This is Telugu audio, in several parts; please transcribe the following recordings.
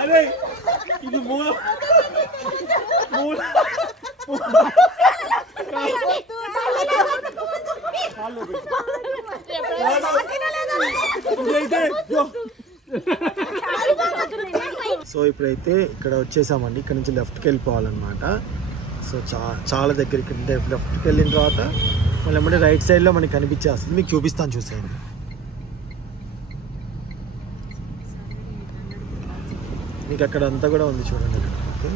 అరే ఇది మూల సో ఇప్పుడైతే ఇక్కడ వచ్చేసామండి. ఇక్కడ నుంచి లెఫ్ట్కి వెళ్ళిపోవాలన్నమాట. సో చాలా దగ్గరికి లెఫ్ట్కి వెళ్ళిన తర్వాత మళ్ళీ ఏమంటే రైట్ సైడ్లో మనకి కనిపించేస్తుంది. మీకు చూపిస్తాను, చూసేయండి. మీకు అక్కడ అంతా కూడా ఉంది చూడండి. ఓకే,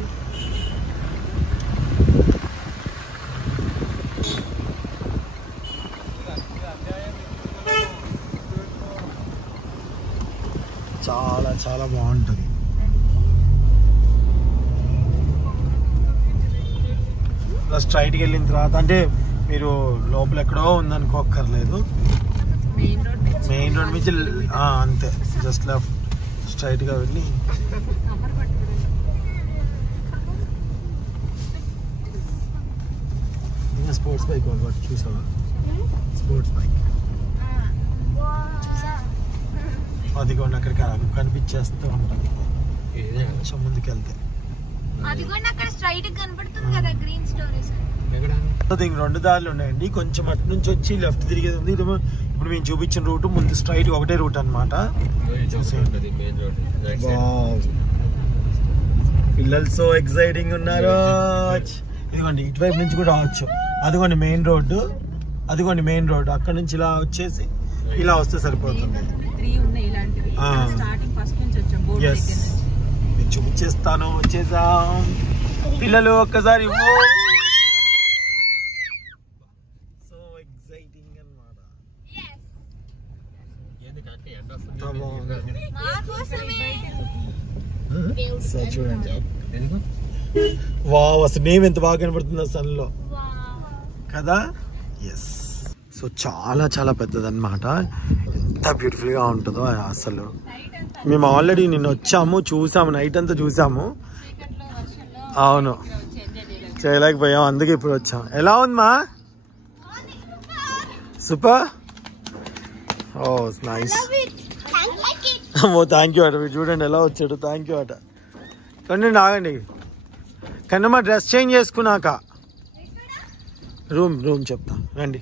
చాలా చాలా బాగుంటుంది. స్ట్రైట్కి వెళ్ళిన తర్వాత అంటే మీరు లోపల ఎక్కడో ఉందనుకోక్కర్లేదు, మెయిన్ రోడ్ నుంచి అంతే జస్ట్ లెఫ్ట్ స్ట్రైట్గా వెళ్ళి స్పోర్ట్స్ బైక్ ఒకటి చూసావా? స్పోర్ట్స్ బైక్ అది కూడా అక్కడికి కనిపించేస్తూ ఉంటుంది కొంచెం ముందుకు వెళ్తే. దీనికి 2 దారులు ఉన్నాయండి. కొంచెం అటు నుంచి వచ్చి లెఫ్ట్ తిరిగేది ఉంది. ఇప్పుడు మేము చూపించిన రూట్ ముందు స్ట్రైట్ ఒకటే రూట్ అనమాట. పిల్లలు సో ఎక్సైటింగ్ ఉన్నారు. ఇదిగోండి ఇటువైపు నుంచి కూడా రావచ్చు. అదిగోండి మెయిన్ రోడ్డు, అదిగోండి మెయిన్ రోడ్డు. అక్కడ నుంచి ఇలా వచ్చేసి ఇలా వస్తే సరిపోతుంది. ఎస్, నేను చూపించేస్తాను. వచ్చేసాం పిల్లలు, ఒక్కసారి. సో ఎక్సైటింగ్ అన్నమాట. సో చూడండి, వావ్, అసలు నేమ్ ఎంత బాగా కనబడుతుంది సన్లో కదా. ఎస్, సో చాలా చాలా పెద్దదన్నమాట. ఎంత బ్యూటిఫుల్గా ఉంటుందో అసలు. మేము ఆల్రెడీ నిన్న వచ్చాము, చూసాము, నైట్ అంతా చూసాము. అవును, చేయలేకపోయాం, అందుకే ఇప్పుడు వచ్చాం. ఎలా ఉంది మా? Super. Oh nice. Oh thank you అట. చూడండి ఎలా వచ్చాడు. థ్యాంక్ యూ అట. కండి ఆగండి, కన్నమ్మ డ్రెస్ చేంజ్ చేసుకున్నాక రూమ్ చెప్తా రండి.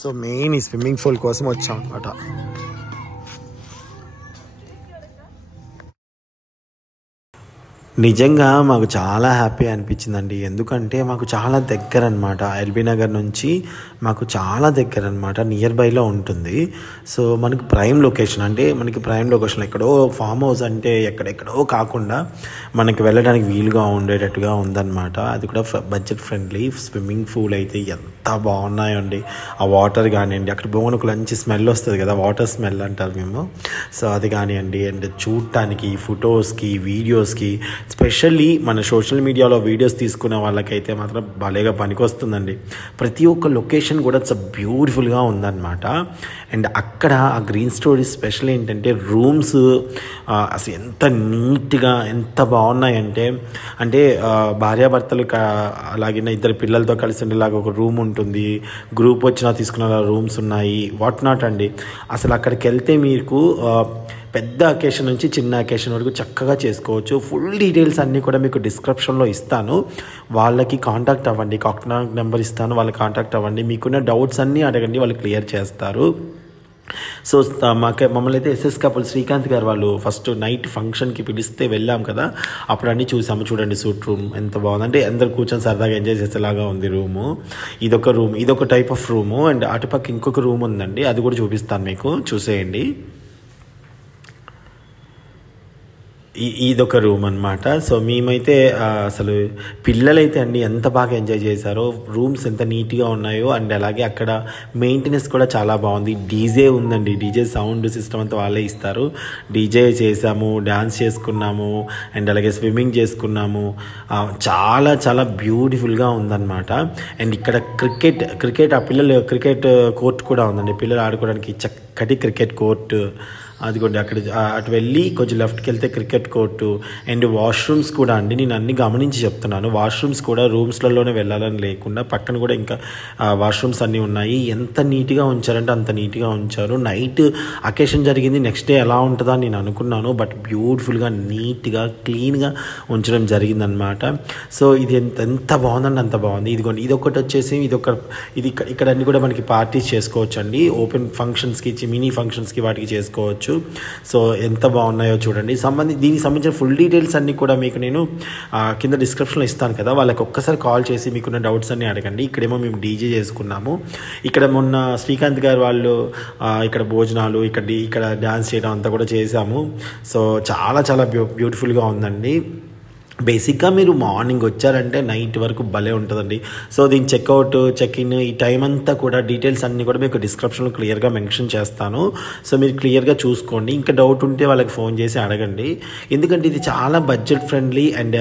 సో మెయిన్ ఈ స్విమ్మింగ్ పూల్ కోసం వచ్చాం అన్నమాట. నిజంగా మాకు చాలా హ్యాపీ అనిపించిందండి. ఎందుకంటే మాకు చాలా దగ్గర అనమాట. ఎల్బీ నగర్ నుంచి మాకు చాలా దగ్గర అనమాట, నియర్ బైలో ఉంటుంది. సో మనకి ప్రైమ్ లొకేషన్, అంటే మనకి ప్రైమ్ లొకేషన్ ఎక్కడో ఫామ్ హౌస్ అంటే ఎక్కడెక్కడో కాకుండా మనకి వెళ్ళడానికి వీలుగా ఉండేటట్టుగా ఉందన్నమాట. అది కూడా బడ్జెట్ ఫ్రెండ్లీ. స్విమ్మింగ్ పూల్ అయితే ఎంత బాగున్నాయండి. ఆ వాటర్ కానివ్వండి, అక్కడ బోన్ ఒక మంచి స్మెల్ వస్తుంది కదా, వాటర్ స్మెల్ అంటారు మేము. సో అది కానివ్వండి, అండ్ చూడటానికి, ఫొటోస్కి, వీడియోస్కి, స్పెషల్లీ మన సోషల్ మీడియాలో వీడియోస్ తీసుకునే వాళ్ళకైతే మాత్రం భలేగా పనికొస్తుందండి. ప్రతి ఒక్క లొకేషన్ కూడా బ్యూటిఫుల్గా ఉందన్నమాట. అండ్ అక్కడ ఆ గ్రీన్ స్టోరీ స్పెషల్ ఏంటంటే రూమ్స్ అసలు ఎంత నీట్గా ఎంత బాగున్నాయంటే, అంటే భార్యాభర్తలు అలాగే 2 పిల్లలతో కలిసి ఉండేలాగా ఒక రూమ్ ఉంటుంది. గ్రూప్ వచ్చినా తీసుకునే రూమ్స్ ఉన్నాయి, వాట్ నాట్ అండి. అసలు అక్కడికి వెళ్తే మీకు పెద్ద అకేషన్ నుంచి చిన్న అకేషన్ వరకు చక్కగా చేసుకోవచ్చు. ఫుల్ డీటెయిల్స్ అన్నీ కూడా మీకు డిస్క్రిప్షన్లో ఇస్తాను. వాళ్ళకి కాంటాక్ట్ అవ్వండి, కాంటాక్ట్ నెంబర్ ఇస్తాను, వాళ్ళకి కాంటాక్ట్ అవ్వండి. మీకున్న డౌట్స్ అన్నీ అడగండి, వాళ్ళు క్లియర్ చేస్తారు. సో మమ్మల్ని అయితే ఎస్ఎస్ కపుల్ శ్రీకాంత్ గారు వాళ్ళు ఫస్ట్ నైట్ ఫంక్షన్కి పిలిస్తే వెళ్ళాం కదా, అప్పుడు అన్నీ చూసాము. చూడండి సూట్ రూమ్ ఎంత బాగుందంటే అందరు కూర్చొని సరదాగా ఎంజాయ్ చేసేలాగా ఉంది రూము. ఇదొక టైప్ ఆఫ్ రూము. అండ్ అటుపక్క ఇంకొక రూమ్ ఉందండి, అది కూడా చూపిస్తాను మీకు, చూసేయండి. ఇదొక రూమ్ అనమాట. సో మేమైతే అసలు పిల్లలైతే అండి ఎంత బాగా ఎంజాయ్ చేశారో, రూమ్స్ ఎంత నీట్గా ఉన్నాయో. అండ్ అలాగే అక్కడ మెయింటెనెన్స్ కూడా చాలా బాగుంది. డీజే ఉందండి, డీజే సౌండ్ సిస్టమ్ అంతా వాళ్ళే ఇస్తారు. డీజే చేసాము, డ్యాన్స్ చేసుకున్నాము, అండ్ అలాగే స్విమ్మింగ్ చేసుకున్నాము. చాలా చాలా బ్యూటిఫుల్గా ఉందన్నమాట. అండ్ ఇక్కడ క్రికెట్ ఆ పిల్లలు క్రికెట్ కోర్ట్ కూడా ఉందండి, పిల్లలు ఆడుకోవడానికి చక్కటి క్రికెట్ కోర్టు అదిగోండి అక్కడ అటు వెళ్ళి కొంచెం లెఫ్ట్కి వెళ్తే క్రికెట్ కోర్టు అండ్ వాష్రూమ్స్ కూడా అండి. నేను అన్ని గమనించి చెప్తున్నాను. వాష్రూమ్స్ కూడా రూమ్స్లలోనే వెళ్ళాలని లేకుండా పక్కన కూడా ఇంకా వాష్రూమ్స్ అన్నీ ఉన్నాయి. ఎంత నీట్గా ఉంచారంటే అంత నీట్గా ఉంచారు. నైట్ అకేషన్ జరిగింది, నెక్స్ట్ డే ఎలా ఉంటుందా అని నేను అనుకున్నాను. బట్ బ్యూటిఫుల్గా నీట్గా క్లీన్గా ఉంచడం జరిగిందనమాట. సో ఇది ఎంత బాగుందండి, అంత బాగుంది. ఇదిగోండి ఇది ఒకటి వచ్చేసి ఇది ఇక్కడ అన్ని కూడా మనకి పార్టీస్ చేసుకోవచ్చు అండి. ఓపెన్ ఫంక్షన్స్కి మినీ ఫంక్షన్స్కి వాటికి చేసుకోవచ్చు. సో ఎంత బాగున్నాయో చూడండి. దీనికి సంబంధించిన ఫుల్ డీటెయిల్స్ అన్నీ కూడా మీకు నేను కింద డిస్క్రిప్షన్లో ఇస్తాను కదా, వాళ్ళకి ఒక్కసారి కాల్ చేసి మీకున్న డౌట్స్ అన్నీ అడగండి. ఇక్కడేమో మేము డీజే చేసుకున్నాము. ఇక్కడ మొన్న శ్రీకాంత్ గారు వాళ్ళు ఇక్కడ భోజనాలు ఇక్కడ డ్యాన్స్ చేయడం అంతా కూడా చేశాము. సో చాలా చాలా బ్యూటిఫుల్గా ఉందండి. బేసిక్గా మీరు మార్నింగ్ వచ్చారంటే నైట్ వరకు భలే ఉంటుందండి. సో దీని చెక్అవుట్ చెక్ఇన్ ఈ టైం అంతా కూడా డీటెయిల్స్ అన్నీ కూడా మీకు డిస్క్రిప్షన్లో క్లియర్గా మెన్షన్ చేస్తాను. సో మీరు క్లియర్గా చూసుకోండి. ఇంకా డౌట్ ఉంటే వాళ్ళకి ఫోన్ చేసి అడగండి. ఎందుకంటే ఇది చాలా బడ్జెట్ ఫ్రెండ్లీ అండ్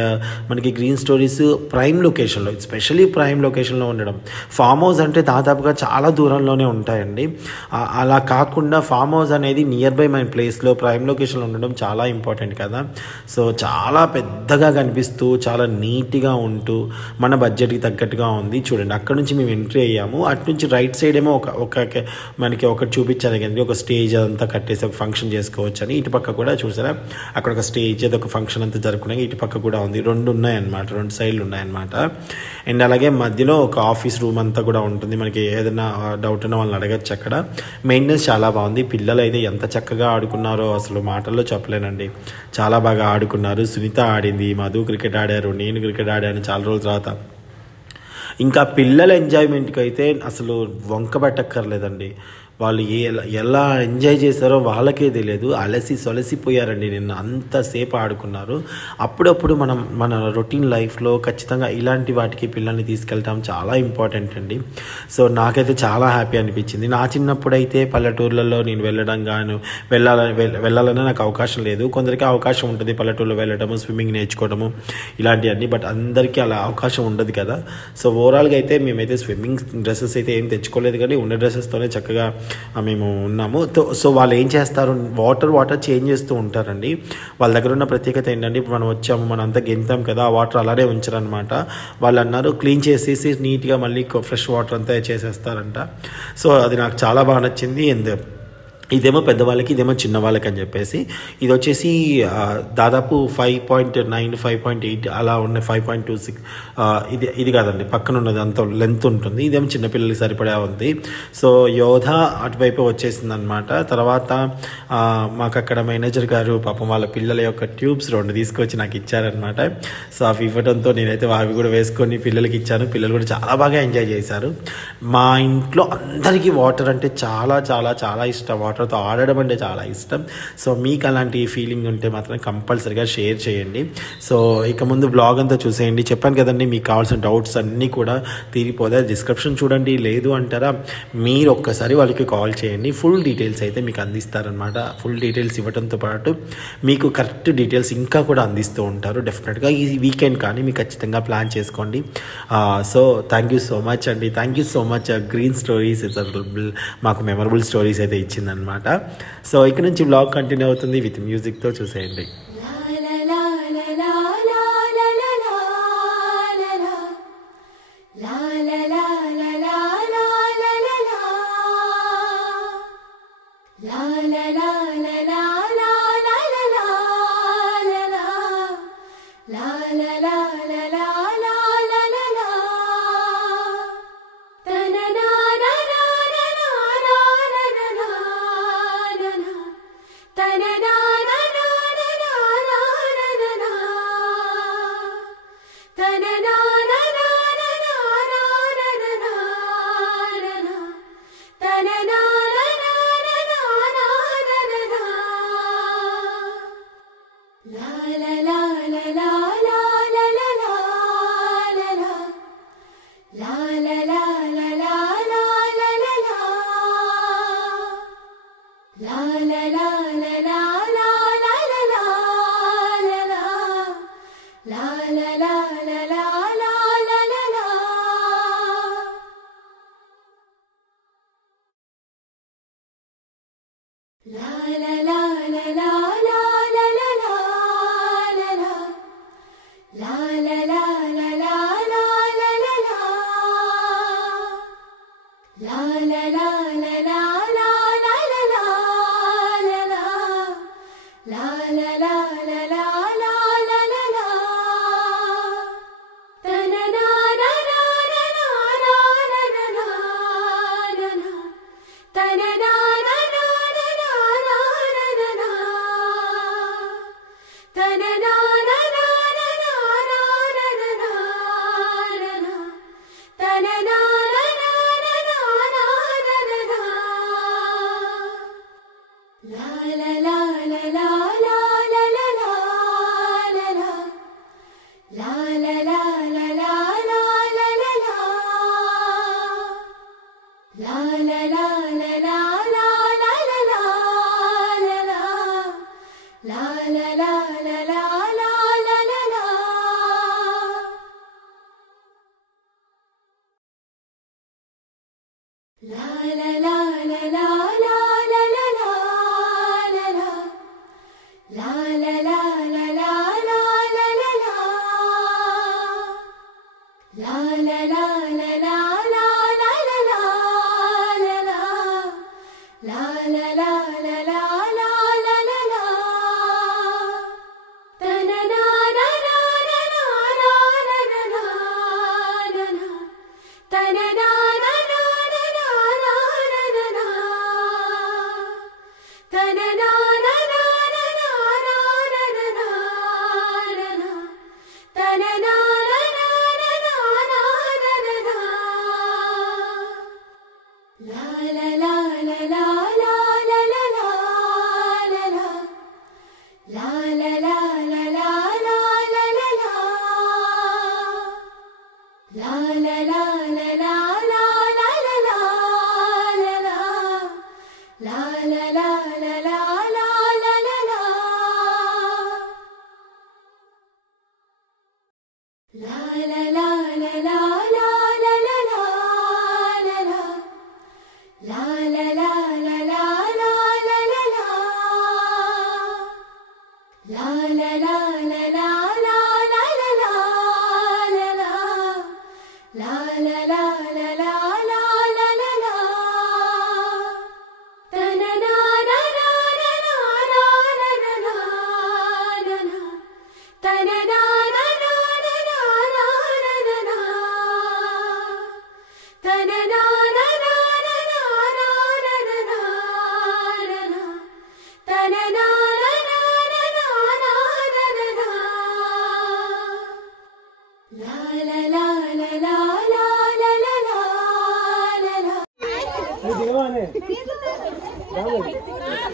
మనకి గ్రీన్ స్టోరీస్ ప్రైమ్ లొకేషన్లో, ఎస్పెషల్లీ ప్రైమ్ లొకేషన్లో ఉండడం. ఫామ్ హౌస్ అంటే దాదాపుగా చాలా దూరంలోనే ఉంటాయండి. అలా కాకుండా ఫామ్ హౌస్ అనేది నియర్ బై మై ప్లేస్లో ప్రైమ్ లొకేషన్లో ఉండడం చాలా ఇంపార్టెంట్ కదా. సో చాలా పెద్దగా కనిపిస్తూ చాలా నీట్గా ఉంటూ మన బడ్జెట్కి తగ్గట్టుగా ఉంది. చూడండి అక్కడ నుంచి మేము ఎంట్రీ అయ్యాము. అటు నుంచి రైట్ సైడ్ ఏమో మనకి ఒకటి చూపించాను కదండి, ఒక స్టేజ్ అంతా కట్టేసి ఒక ఫంక్షన్ చేసుకోవచ్చు అని. ఇటుపక్క కూడా చూసారా అక్కడ ఒక స్టేజ్ ఏదో ఒక ఫంక్షన్ అంతా జరుపుకునే ఇటుపక్క కూడా ఉంది. రెండు ఉన్నాయన్నమాట, రెండు సైడ్లు ఉన్నాయన్నమాట. అండ్ అలాగే మధ్యలో ఒక ఆఫీస్ రూమ్ అంతా కూడా ఉంటుంది. మనకి ఏదైనా డౌట్ ఉన్నా వాళ్ళని అడగచ్చు. అక్కడ మెయింటెనెన్స్ చాలా బాగుంది. పిల్లలు అయితే ఎంత చక్కగా ఆడుకున్నారో అసలు మాటల్లో చెప్పలేనండి. చాలా బాగా ఆడుకున్నారు. సునీత ఆడింది, మధు క్రికెట్ ఆడారు, నేను క్రికెట్ ఆడాను చాలా రోజుల తర్వాత. ఇంకా పిల్లల ఎంజాయ్మెంట్కి అయితే అసలు వంక పెట్టక్కర్లేదండి. వాళ్ళు ఎలా ఎంజాయ్ చేశారో వాళ్ళకే తెలియదు. సొలసిపోయారండి. నిన్న అంతసేపు ఆడుకున్నారు. అప్పుడప్పుడు మన రొటీన్ లైఫ్లో ఖచ్చితంగా ఇలాంటి వాటికి పిల్లల్ని తీసుకెళ్ళటం చాలా ఇంపార్టెంట్ అండి. సో నాకైతే చాలా హ్యాపీ అనిపించింది. నా చిన్నప్పుడు అయితే పల్లెటూర్లలో నేను వెళ్ళాలనే నాకు అవకాశం లేదు. కొందరికి అవకాశం ఉంటుంది పల్లెటూరులో వెళ్ళటము, స్విమ్మింగ్ నేర్చుకోవడము ఇలాంటివన్నీ. బట్ అందరికీ అలా అవకాశం ఉండదు కదా. సో ఓవరాల్గా అయితే మేమైతే స్విమ్మింగ్ డ్రెస్సెస్ అయితే ఏం తెచ్చుకోలేదు, కానీ ఉన్న డ్రెస్సెస్తోనే చక్కగా మేము ఉన్నాము. సో వాళ్ళు ఏం చేస్తారు, వాటర్ చేంజ్ చేస్తూ ఉంటారండి. వాళ్ళ దగ్గర ఉన్న ప్రత్యేకత ఏంటంటే, ఇప్పుడు మనం వచ్చాము, మనం అంతా గెంతాం కదా, ఆ వాటర్ అలానే ఉంచారనమాట. వాళ్ళు అన్నారు క్లీన్ చేసేసి నీట్గా మళ్ళీ ఫ్రెష్ వాటర్ అంతా చేసేస్తారంట. సో అది నాకు చాలా బాగా నచ్చింది. ఇదేమో పెద్దవాళ్ళకి, ఇదేమో చిన్నవాళ్ళకి అని చెప్పేసి. ఇది వచ్చేసి దాదాపు 5.9 5.8 అలా ఉన్నాయి. 5.26 ఇది కాదండి, పక్కన ఉన్నది అంత లెంత్ ఉంటుంది. ఇదేమో చిన్నపిల్లలకి సరిపడా ఉంది. సో యోధ అటువైపు వచ్చేసింది అనమాట. తర్వాత మాకు అక్కడ మేనేజర్ గారు పాపం వాళ్ళ పిల్లల యొక్క ట్యూబ్స్ 2 తీసుకొచ్చి నాకు ఇచ్చారనమాట. సో అవి ఇవ్వడంతో నేనైతే అవి కూడా వేసుకొని పిల్లలకి ఇచ్చాను. పిల్లలు కూడా చాలా బాగా ఎంజాయ్ చేశారు. మా ఇంట్లో అందరికీ వాటర్ అంటే చాలా చాలా చాలా ఇష్టం. వాటర్తో ఆడడం అంటే చాలా ఇష్టం. సో మీకు అలాంటి ఫీలింగ్ ఉంటే మాత్రం కంపల్సరీగా షేర్ చేయండి. సో ఇక ముందు బ్లాగ్ అంతా చూసేయండి. చెప్పాను కదండి, మీకు కావాల్సిన డౌట్స్ అన్నీ కూడా తీరిపోతే డిస్క్రిప్షన్ చూడండి. లేదు అంటారా, మీరు ఒక్కసారి వాళ్ళకి కాల్ చేయండి. ఫుల్ డీటెయిల్స్ అయితే మీకు అందిస్తారనమాట. ఫుల్ డీటెయిల్స్ ఇవ్వడంతో పాటు మీకు కరెక్ట్ డీటెయిల్స్ ఇంకా కూడా అందిస్తూ ఉంటారు. డెఫినెట్గా ఈ వీకెండ్ కానీ మీకు ఖచ్చితంగా ప్లాన్ చేసుకోండి. So thank you so much అండి. Thank you so much. Green stories మాకు మెమరబుల్ స్టోరీస్ అయితే ఇచ్చిందనమాట. సో ఇక్కడ నుంచి బ్లాగ్ కంటిన్యూ అవుతుంది విత్ మ్యూజిక్తో చూసేయండి.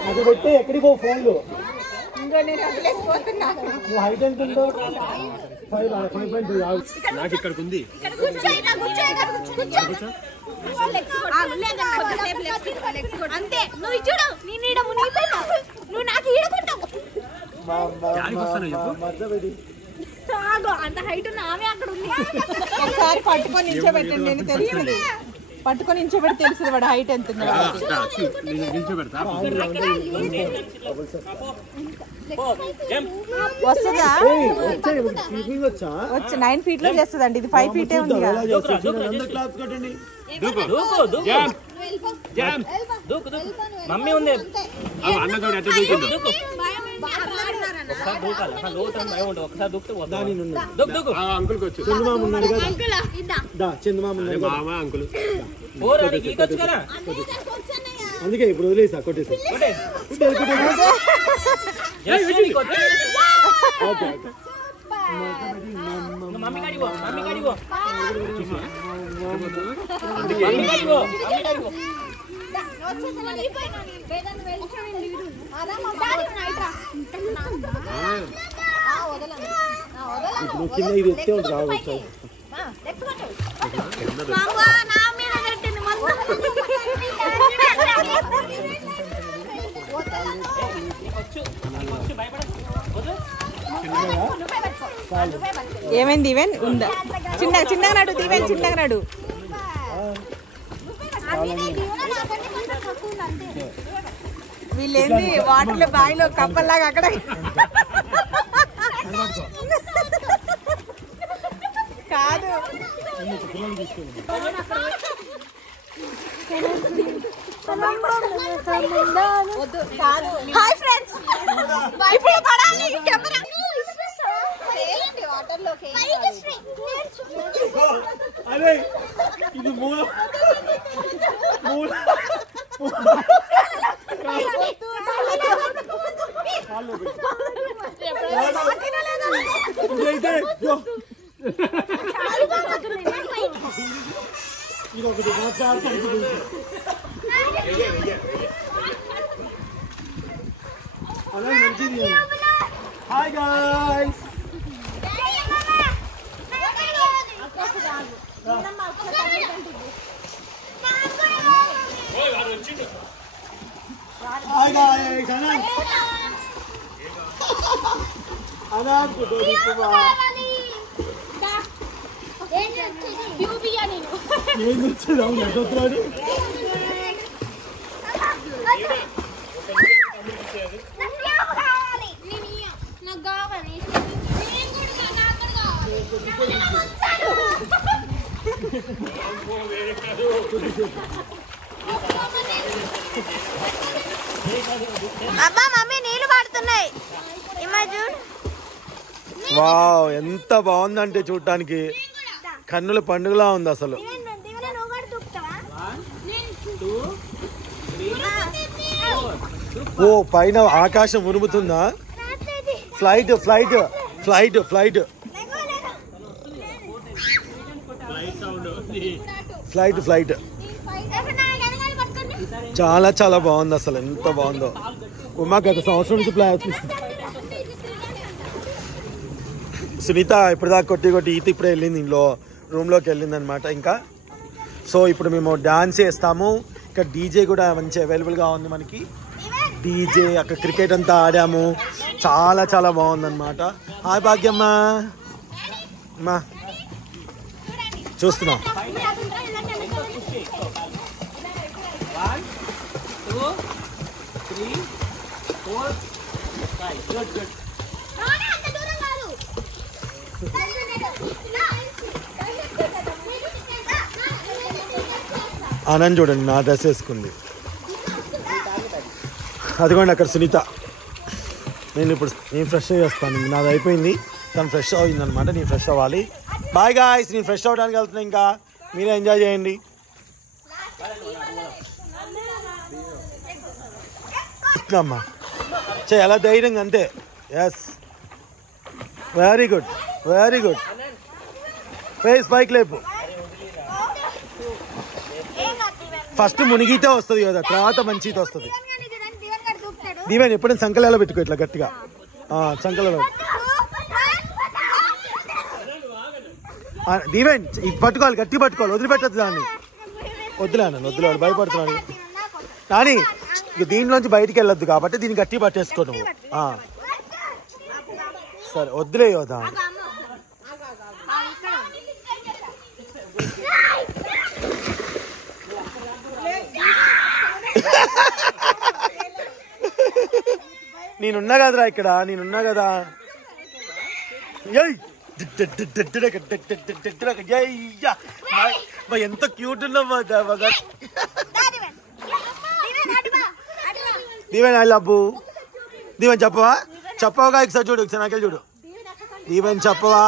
అది పెట్టి ఎక్కడికి పో ఫోన్లు హైట్ ఎంత ఉందో 5.2 నాకు ఇక్కడికి ఉంది అంతే నువ్వు చూడు నువ్వు నాకు ఈడుకుంటావు అంత హైట్ ఉన్న ఆమె అక్కడ ఉంది ఒకసారి పట్టుకొని నిల్చోబెట్టండి నేను తెలియదు పట్టుకొని నిల్చోబెట్టి తెలుస్తుంది వాడు హైట్ ఎంత వస్తుందా వచ్చి 9 feet లో చేస్తుందండి ఇది 5 feet ఉంది మమ్మీ ఉంది అందుకే ఇప్పుడు వదిలేసా కొట్టేసి మమ్మీ కాడిగో ఇప్పుడు కింద ఇది ఎత్తే ఉంటుంది రావచ్చు ఏమైంది ఈవెన్ ఉందా చిన్నగా నడు ఈవెన్ చిన్నగా నడు వీళ్ళేంది వాటర్లో బావిలో కప్పల్లాగా అక్కడ కాదు. హాయ్ ఫ్రెండ్స్, ఇప్పుడు పడాలి కెమెరా. వాటర్లోకి అరే ఇది మూల hi guys. Hi guys, Anand. Anand, foto తీసుకువా. యూబియా నేను. ఏం వచ్చేది అవును ఎదొత్రాడు. నాకు కావాలి. నేను కూడా నాకు కావాలి. అబ్బా మమ్మీ నీళ్ళు పడుతున్నాయి. వావ్, ఎంత బాగుందంటే చూడటానికి కన్నుల పండుగలా ఉంది అసలు. ఓ పైన ఆకాశం ఉరుముతుందా? Flight flight flight flight flight flight చాలా చాలా బాగుంది అసలు, ఎంత బాగుందో. ఉమా గత సంవత్సరం నుంచి ప్లాన్ సునీత ఇప్పటిదాకా కొట్టి ఈత ఇప్పుడే వెళ్ళింది, ఇంట్లో రూమ్లోకి వెళ్ళింది అనమాట. ఇంకా సో ఇప్పుడు మేము డాన్స్ చేస్తాము. ఇక్కడ డీజే కూడా మంచి అవైలబుల్గా ఉంది మనకి. డీజే అక్కడ క్రికెట్ అంతా ఆడాము, చాలా చాలా బాగుందన్నమాట. హాయ్ భాగ్యమ్మ, అమ్మా చూస్తున్నాం. 1 2 3 4 5 గుడ్ గుడ్. ఆనంద్ చూడండి నా డ్రెస్ వేసుకుంది. అదిగోండి అక్కడ సునీత. నేను ఫ్రెష్ అయ్యి వస్తాను, నాది అయిపోయింది, తను ఫ్రెష్ అయింది అనమాట. నేను ఫ్రెష్ అవ్వాలి. బాయ్ గాయ్స్, నేను ఫ్రెష్ అవ్వడానికి వెళ్తున్నా. ఇంకా మీరే ఎంజాయ్ చేయండి. అమ్మా చాలా ధైర్యంగా అంతే. Yes, very good very good. Face పైకి లేపు. ఫస్ట్ మునిగితే వస్తుంది కదా, తర్వాత మంచితో వస్తుంది. దీవెన్ ఎప్పుడైనా సంకలలో పెట్టుకో ఇట్లా గట్టిగా, సంకలలో. దీవెన్ ఇది పట్టుకోవాలి, గట్టి పట్టుకోవాలి, వదిలిపెట్టద్దు దాన్ని. వద్దులేడు భయపడుతున్నాను కానీ దీనిలోంచి బయటికి వెళ్ళొద్దు కాబట్టి దీన్ని గట్టి పట్టేసుకో నువ్వు. సరే వద్దులేదా. నేనున్నా కదరా ఇక్కడ, నేనున్నా కదా. ఎంత క్యూట్ ఉన్నావా Deeven. I love you. Deeven చెప్పవా ఒకసారి చూడు, ఒకసారి నాకెళ్ళి చూడు. దీవెన్ చెప్పవా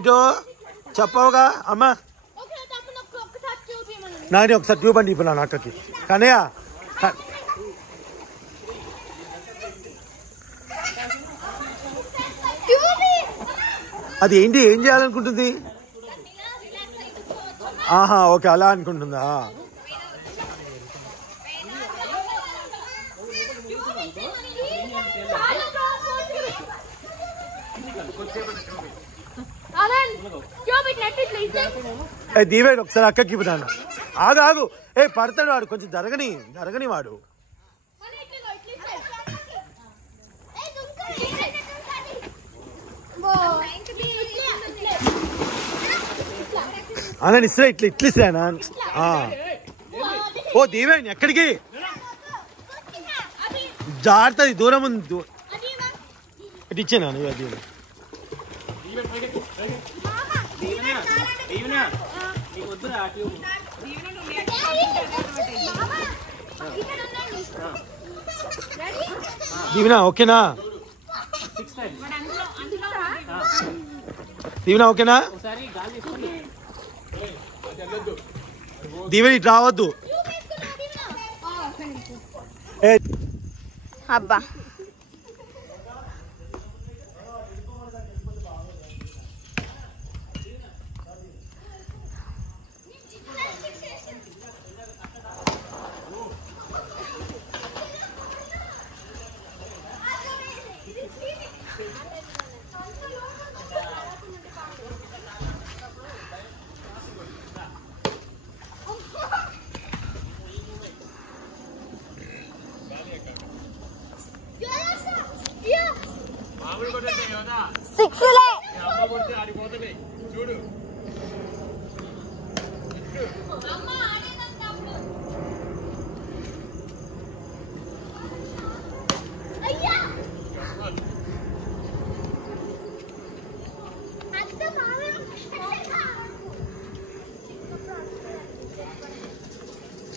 ఇటు చెప్పవుగా అమ్మా. నాని ఒకసారి ట్యూబ్ అండి ఇప్పుడు నా అక్కకి. కనయ్య అది ఏంటి, ఏం చేయాలనుకుంటుంది? ఆహా ఓకే, అలా అనుకుంటుందా. దీవేడు ఒకసారి అక్కకి ఇవ్వడాను. ఆగు పడతాడు వాడు, కొంచెం జరగని వాడు. అన్న ఇస్రా ఇట్లా ఇస్రానా. ఓ దీవేణ్ ఎక్కడికి? జారుతుంది దూరం ఉంది ఇటు ఇచ్చాను అది దీవెనా ఓకేనా దీవెనా ఓకేనా దీవెన ఇటు రావద్దు అబ్బా చూడు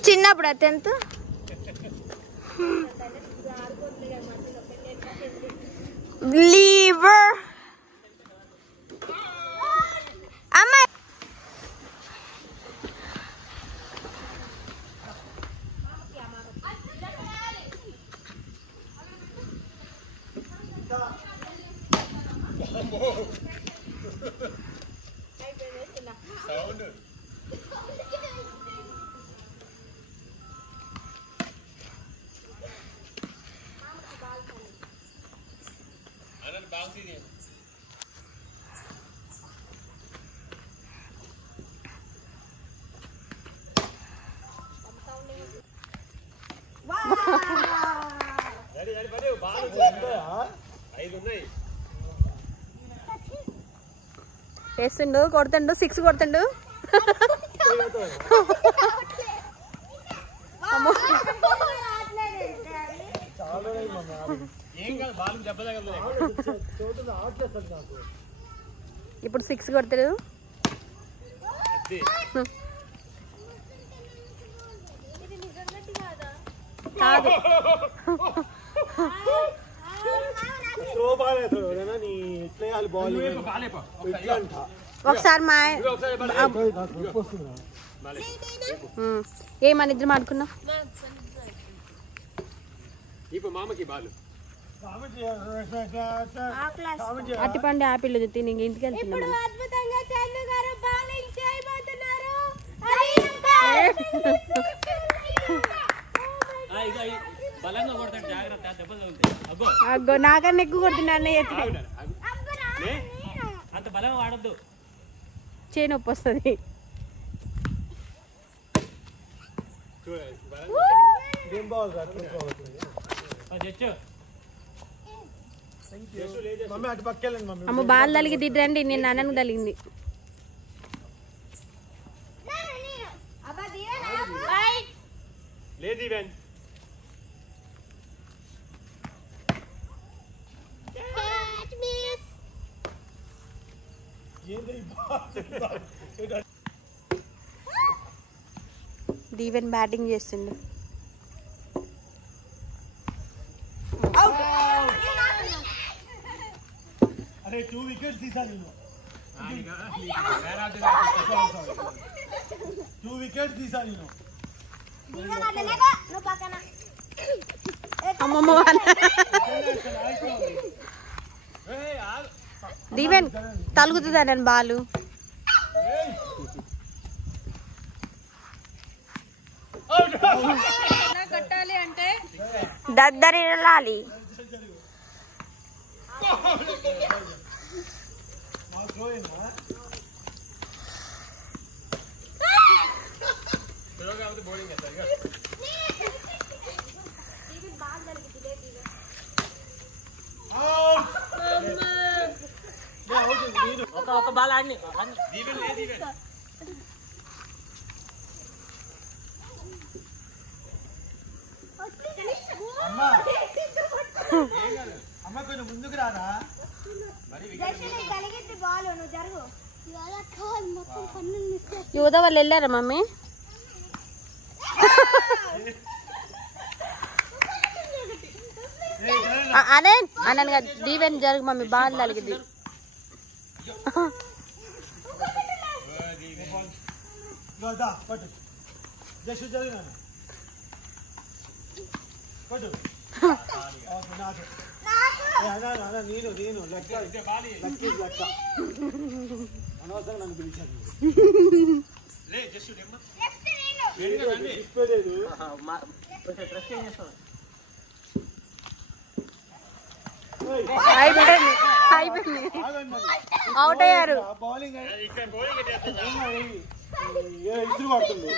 చిన్నప్పుడు 10th లీవర్ అమ్మ వేస్తుండు కొడుతుండు 6 కొడుతుండు ఇప్పుడు 6 కొడతాడు కాదు ఒకసారి మా ఏమని ఇద్దరు ఆడుకున్నా అట్టిపండి ఆపిల్ తిని ఇంటికి వెళ్తున్నాం అగ్గో నాకన్నా ఎక్కువ కొడుతున్నా అంత బలంగా వాడద్దు చేయి నొప్పి వస్తుంది అమ్మ బాల్ తలిగి తిట్టండి నేను నాన్నకు తలిగింది లేదు ఈవెన్ దీవెన్ బ్యాటింగ్ చేస్తుండు అరే 2 వికెట్స్ తీసా నేను 2 వికెట్స్ తీసా నేను అమ్మమ్మ దీవెన్ తలుగుతుందా నన్ను బాలు కట్టాలి అంటే దద్దరి లాలి ఒక బాల్ ఆడి అమ్మా అమ్మ కొంచెం ముందుకు రాదా యువత వాళ్ళు వెళ్ళారా మమ్మీ? అనే అన్నగా దీవెన్ జరుగు మమ్మీ, బాగా తలిగింది. నేను లెక్క అనవసరం నన్ను పిలిచాను. అవుట్ అయ్యారు. బౌలింగ్ ఇద్దరు పడుతుంది.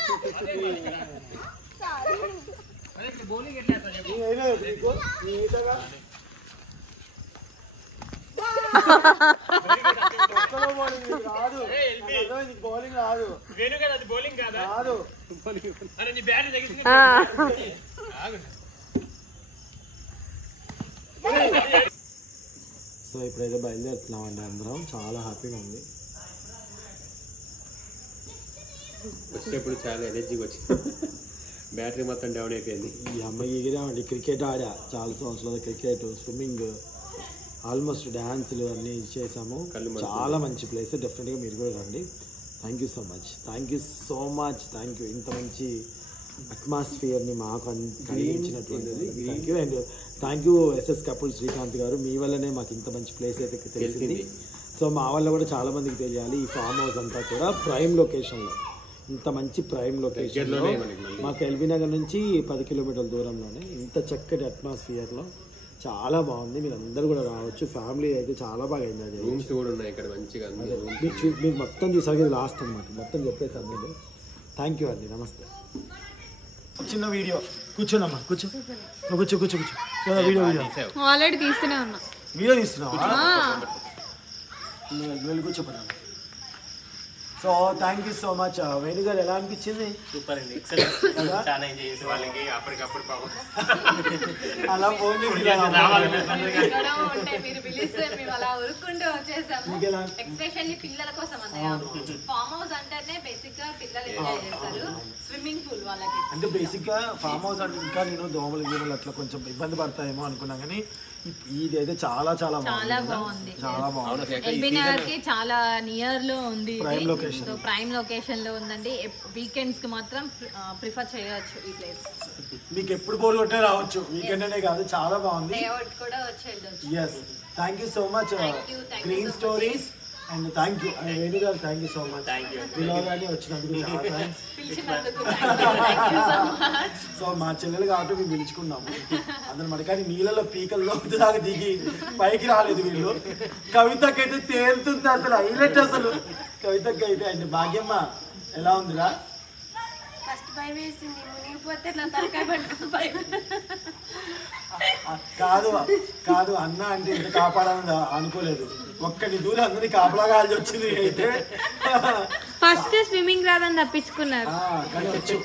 రాదు బౌలింగ్ రాదు. రాదు. సో ఇప్పుడైతే బయలుదేరుతున్నామండి అందరం. చాలా హ్యాపీగా ఉంది. వచ్చేటప్పుడు చాలా ఎనర్జీగా వచ్చింది. బ్యాటరీ మొత్తం డౌన్ అయిపోయింది. ఈ అమ్మాయి ఎగిరామండి. క్రికెట్ ఆడా చాలా సంవత్సరాలు. క్రికెట్, స్విమ్మింగ్, ఆల్మోస్ట్ డ్యాన్సులు అన్నీ చేసాము. చాలా మంచి ప్లేస్. డెఫినెట్గా మీరు కూడా రండి. Thank you so much. Thank you so much. Thank you. ఇంత మంచి అట్మాస్ఫియర్ని మాకు కలిగించినటువంటి thank you. And thank you SS couple Srikanth garu. మీ వల్లనే మాకు ఇంత మంచి ప్లేస్ అయితే తెలిసింది. సో మా వల్ల కూడా చాలా మందికి తెలియాలి. ఈ ఫామ్ హౌస్ అంతా కూడా ప్రైమ్ లొకేషన్లో, ఇంత మంచి ప్రైమ్ లొకేషన్లో, మాకు ఎల్బీ నగర్ నుంచి 10 కిలోమీటర్ల దూరంలోనే ఇంత చక్కటి అట్మాస్ఫియర్లో చాలా బాగుంది. మీరు అందరూ కూడా రావచ్చు. ఫ్యామిలీ అయితే చాలా బాగా ఎంజాయ్ చేయాలి. రూమ్స్ కూడా ఉన్నాయి ఇక్కడ మంచిగా. మీకు మొత్తం చూసాక ఇది లాస్ట్ అనమాట. మొత్తం చెప్పేసాను నేను. థ్యాంక్ యూ అండి. నమస్తే. చిన్న వీడియో. కూర్చోనమ్మా, కూర్చో. కూర్చో కూర్చో కూర్చో. వీడియో ఆల్రెడీ తీస్తూనే ఉన్నా. వీడియో తీస్తున్నావా? వెళ్ళి కూర్చోపడా. So thank you so much. Venu garu ఎలా అనిపించింది? సూపర్ అండి, ఎక్సలెంట్. చాలా ఎంజాయ్ చేసే వాళ్ళకి అప్పటికప్పుడు పాపం అలా ఫోన్ చేసి మీరు పిలిస్తే మేము అలా ఉరుక్కుంటూ వచ్చేసాము. ఎస్పెషల్లీ పిల్లల కోసం అన్నయ్య. ఫామ్ హౌస్ అంటేనే బేసిక్ గా పిల్లలు ఎంజాయ్ చేస్తారు. స్విమ్మింగ్ పూల్ వాళ్ళకి అంటే బేసిక్ గా ఫామ్ హౌస్ అంటే ఇంకా నేను దోమలు గీమలు అట్లా కొంచెం ఇబ్బంది పడతాయేమో అనుకున్నా, కానీ ఇది అయితే చాలా చాలా బాగుంది. చాలా బాగుంది. ఎల్బీ నగర్ కి చాలా నియర్ లో ఉంది. Prime location. So prime location లో ఉందండి. వీకెండ్స్ కి మాత్రం ప్రిఫర్ చేయవచ్చు ఈ ప్లేస్. మీకు ఎప్పుడు బోర్ కొట్టే రావచ్చు. వీకెండ్ అనే కాదు, చాలా బాగుంది. కూడా వచ్చి వెళ్ళొచ్చు. Yes. Thank you so much green stories. And thank you Venu garu. Thank you so much. పిలవగానే వచ్చినందుకు చాలా థ్యాంక్స్. సో మా చెల్లెలు కాబట్టి మేము పిలుచుకున్నాము అందరమాట. కానీ నీళ్ళలో పీకల్లో దాకా దిగి పైకి రాలేదు వీళ్ళు. కవితకైతే తేలుతుంది అసలు. హైలైట్ అసలు కవితకి అయితే. అండ్ భాగ్యమ్మ ఎలా ఉందిరా? కాదు కాదు అన్న అంటే ఇంత కాపాడాలని అనుకోలేదు. ఒక్కడి దూరం అందరినీ కాపలాగాల్సి వచ్చింది. అయితే ఫస్ట్ స్విమ్మింగ్ రాదని తప్పించుకున్నారు. కానీ వచ్చు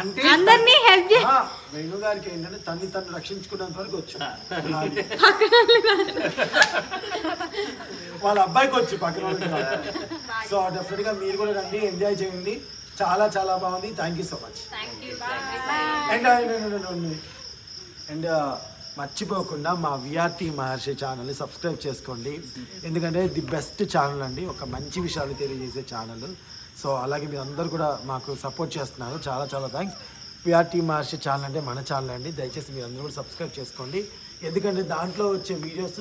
అంటే అందరినీ హెల్ప్ వేణు గారికి ఏంటంటే తను రక్షించుకున్నంత వరకు వచ్చు. వాళ్ళ అబ్బాయికి వచ్చు, పక్కన వాళ్ళకి. సో డెఫినెట్ గా మీరు కూడా రండి, ఎంజాయ్ చేయండి. చాలా చాలా బాగుంది. Thank you so much. And మర్చిపోకుండా మా విఆర్టీ మహర్షి ఛానల్ని సబ్స్క్రైబ్ చేసుకోండి. ఎందుకంటే ది బెస్ట్ ఛానల్ అండి, ఒక మంచి విషయాలు తెలియజేసే ఛానల్. సో అలాగే మీరు అందరూ కూడా మాకు సపోర్ట్ చేస్తున్నారు. చాలా చాలా థ్యాంక్స్. విఆర్టీ మహర్షి ఛానల్ అంటే మన ఛానల్ అండి. దయచేసి మీరు అందరూ కూడా సబ్స్క్రైబ్ చేసుకోండి. ఎందుకంటే దాంట్లో వచ్చే వీడియోస్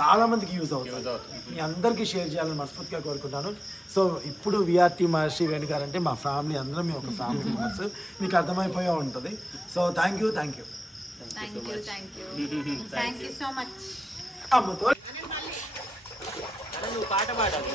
చాలా మందికి యూజ్ అవుతుంది. మీ అందరికీ షేర్ చేయాలని మనస్ఫూర్తిగా కోరుకుంటాను. సో ఇప్పుడు విఆర్టీ మహర్షి వేణు గారు అంటే మా ఫ్యామిలీ, అందరం మేము ఒక ఫ్యామిలీ మెంబర్స్. మీకు అర్థమైపోయే ఉంటుంది. So thank you so much. అమ్మతో నువ్వు పాట పాడాలి.